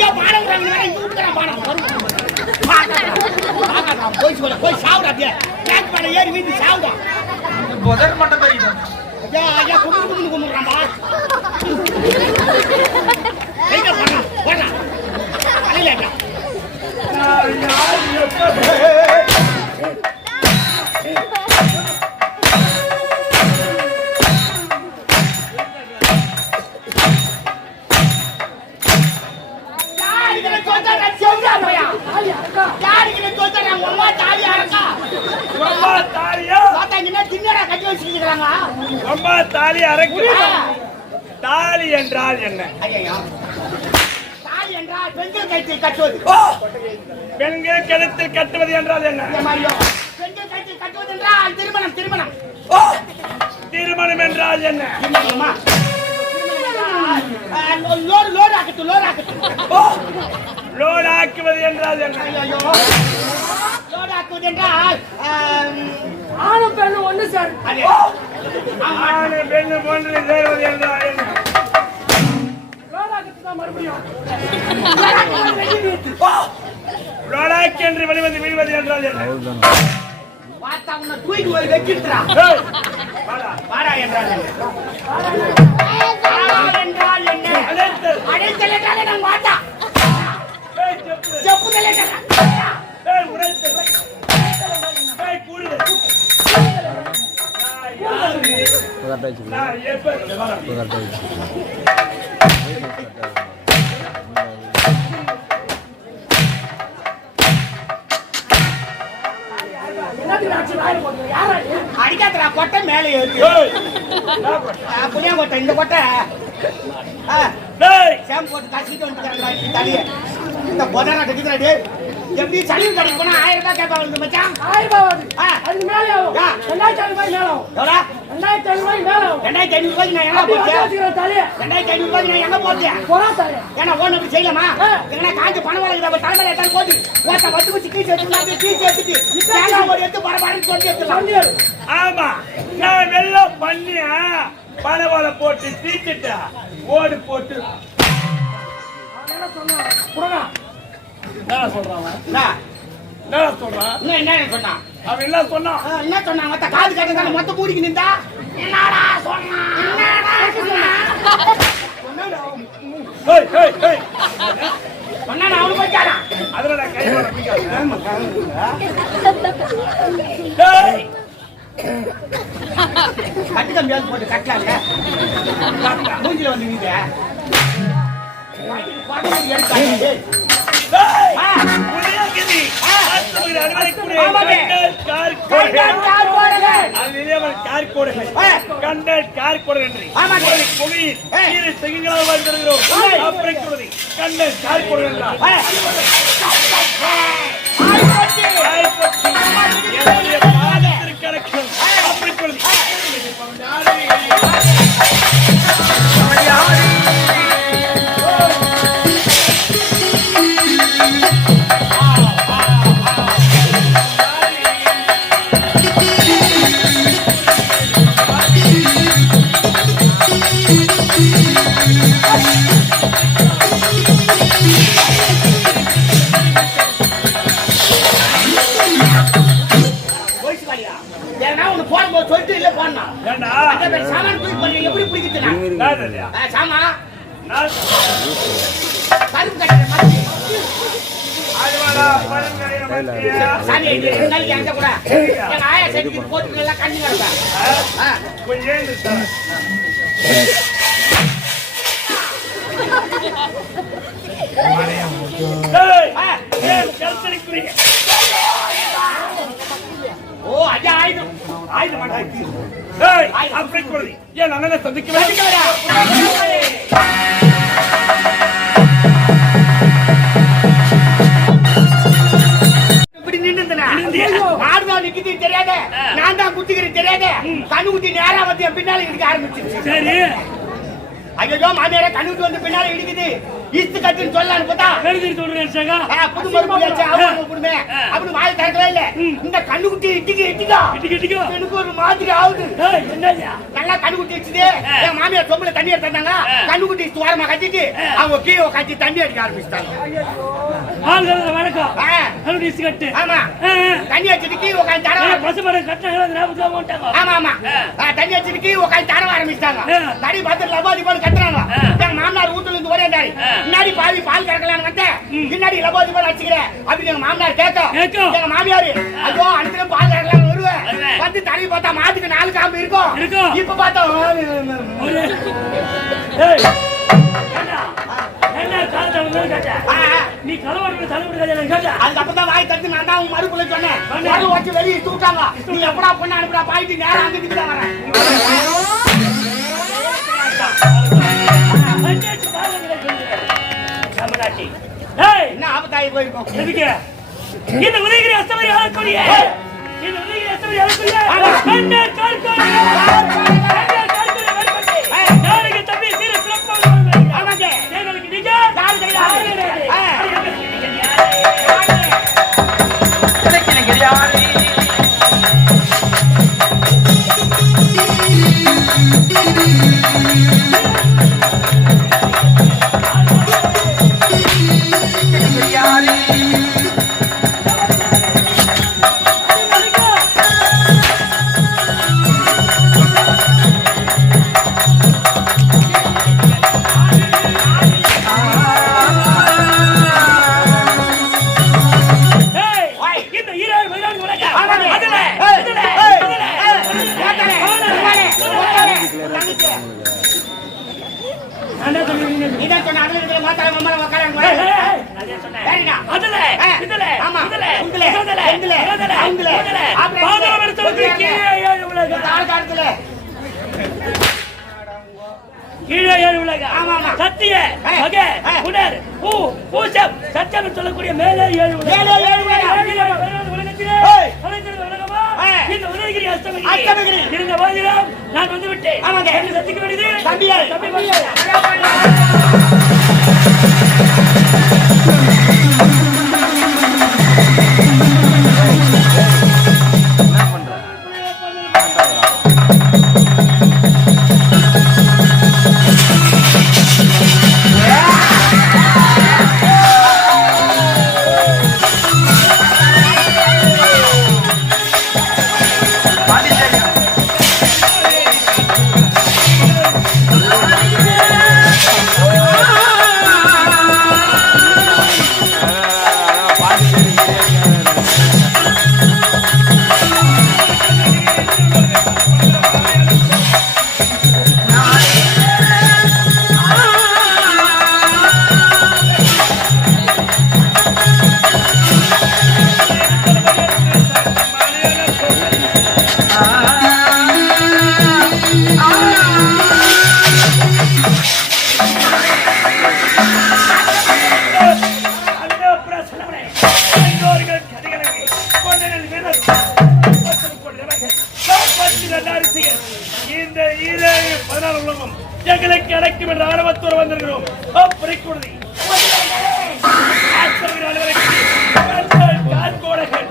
அங்கே பாடங்கிறாங்க இங்க விட்டுறா பாடம் போய் சொல்ல போய் சாவுடா அப்படியே கேக் பாட ஏறி வீட்டு சாவுடா புதர் மட்டும் தெரியுது ஐயா ஐயா கும்பிட்டு கும்பிடுறான்பா எங்க போடா போடா அலையில தாலி என்றால் என்ன? தாலி என்றால் பெண்கள் கழுத்தில் கட்டுவது. பெண்கள் கழுத்தில் கட்டுவது என்றால் என்ன? பெண்கள் கழுத்தில் கட்டுவது என்றால் திருமணம். திருமணம் திருமணம் என்றால் என்ன? லோடு ஆக்குவது என்றால் என்ன? லோடு ஆக்குவது என்றால் ஆணும் பெண்ணும் ஒன்று சார். ஆணும் பெண்ணும் ஒன்று சேர்வது என்றால் என்ன? மறுபடியும் லோடாக் என்று வெளிவது வீழ்வது என்றால் என்ன? பார்த்தா உன்னை தூக்கி ஒரு வெச்சிருக்கிறா. வாடா என்றால் என்ன? அடைத்தல் என்றாலே நான் வாட்டா. செப்புதல் என்றால் உரைத்தல் கூடுதல் அடிக்காதரா கொட்டை மேலே ஏறு புளியா கொட்டை இந்த கொட்டை சேம் போட்டு கசிட்டு வந்துக்கிறாங்க தலைய இந்த பொதாரா கட்டிக்கிறாடி எப்படி சளிவு கடைக்கு போனா 1000 ரூபாய் கேட்பாங்க மச்சான் 1000 ரூபாய் அதுக்கு மேலே ஆகும் 2500 ரூபாய் மேலே ஆகும் எவ்வளோ 2500 ரூபாய் மேலே ஆகும் 2500 ரூபாய்க்கு நான் எங்க போறேன் தலைய 2500 ரூபாய்க்கு நான் எங்க போறேன் போறா தலைய ஏன்னா ஓன அப்படி செய்யலாமா எங்கனா காஞ்சு பணம் வரது தலைமையில எத்தனை போட்டு ஓட்ட வச்சு வச்சு கீச்சு எடுத்து கீச்சு எடுத்துட்டு தேங்காய் ஒரு எடுத்து பரபரன்னு சொல்லி எடுத்துலாம் ஆமா நான் வெள்ளம் பண்ணியா பணவாளை போட்டு தீச்சிட்டா ஓடு போட்டு என்ன சொன்னான் புறா என்ன சொல்றான் என்ன சொல்றான் என்ன சொன்னான் அவன் என்ன சொன்னான் என்ன சொன்னான் மொத்த காது கட்டதான மொத்த மூடிக்கு நின்றா என்னடா சொன்னா சொன்னா அவனு போயிட்டானா அதுல நான் கை போட கட்டு கம்பியாவது போட்டு கட்டலாங்க மூஞ்சில வந்து நீங்க சாமா கருப்பு கட்ட கூட எங்க ஆயா செஞ்சு போட்டு எல்லாம் கண்ணி கிடப்பா ஓ அஜா ஆயுதம் ஆயுதம் அப்படி ஏன் அண்ணனை சந்திக்க நிக்குது தெரியாத நான் தான் குத்திக்கிறேன் தெரியாத கண்ணு குத்தி நேரா வந்து என் பின்னால இடிக்க ஆரம்பிச்சிருச்சு சரி ஐயோ மாமியார கண்ணு குத்தி வந்து பின்னால இடிக்குது இஸ்து கட்டுன்னு சொல்லலான்னு பார்த்தா சொல்றேன் புது மருந்து அப்படி வாய் திறக்கவே இல்ல இந்த கண்ணு குத்தி இட்டிக்கு கிட்டிக்கா கிட்டிக்கோ எனக்கு ஒரு மாதிரி ஆகுது. என்னய்யா நல்லா கண்ணுக்குட்டி வச்சுது. என் மாமியார் சொம்புல தண்ணி எடுத்தாங்க. கண்ணுக்குட்டி துவாரமா கட்டிட்டு அவங்க கீழே கட்டி தண்ணி அடிக்க ஆரம்பிச்சிட்டாங்க. வணக்கம் கட்டு ஆமா தண்ணி அடிச்சுட்டு கீழே உட்காந்து தர பசுமரம் கட்டினாங்க. ஆமா ஆமா தண்ணி அடிச்சுட்டு கீழே உட்காந்து தர ஆரம்பிச்சிட்டாங்க. தண்ணி பார்த்து லபாதி போல கத்துறாங்க. எங்க மாமனார் வீட்டுல இருந்து ஓடியாண்டாரு. முன்னாடி பாவி பால் கறக்கலான்னு வந்தேன். பின்னாடி லபாதி போல அடிச்சுக்கிறேன் அப்படின்னு எங்க மாமனார் கேட்க எங்க மாமியாரு ஐயோ அனுப்பின பால் கறக்கலாம்னு வருவேன். வந்து தண்ணி பார்த்தா மாட்டுக்கு 4 காம்பு இருக்கும். இப்ப பார்த்தா நீ அதுக்கப்புறம் வாய் தட்டு நான் தான் மறுப்புல சொன்னேன். வச்சு வெளியே தூட்டாங்க. நீ எப்படா பொண்ணு அனுப்புடா பாயிட்டு நேரம் அங்கிட்டு தான் வரேன். என்ன ஆபத்தாயி போயிருக்கோம். எதுக்கு இந்த உதயகிரி அஸ்தமரி ஆளக்கூடிய இந்த உதயகிரி அஸ்தமரி ஆளக்கூடிய கண்ணர் கால்கோடி நாளைக்கு தம்பி சீர சிறப்பாக ஆமாங்க எங்களுக்கு நீங்க யாரு கிடையாது. சத்தியம் சொல்லக்கூடிய மேலே 7 இந்த உதயகிரி அஸ்தமரி இருந்த போதிலும் நான் வந்து விட்டேன். சத்திக்க வேண்டியது இந்த 16 உலகம் எங்களுக்கு அழைக்கும் என்ற ஆணவத்தோடு வந்திருக்கிறோம். கால்கோடர்கள்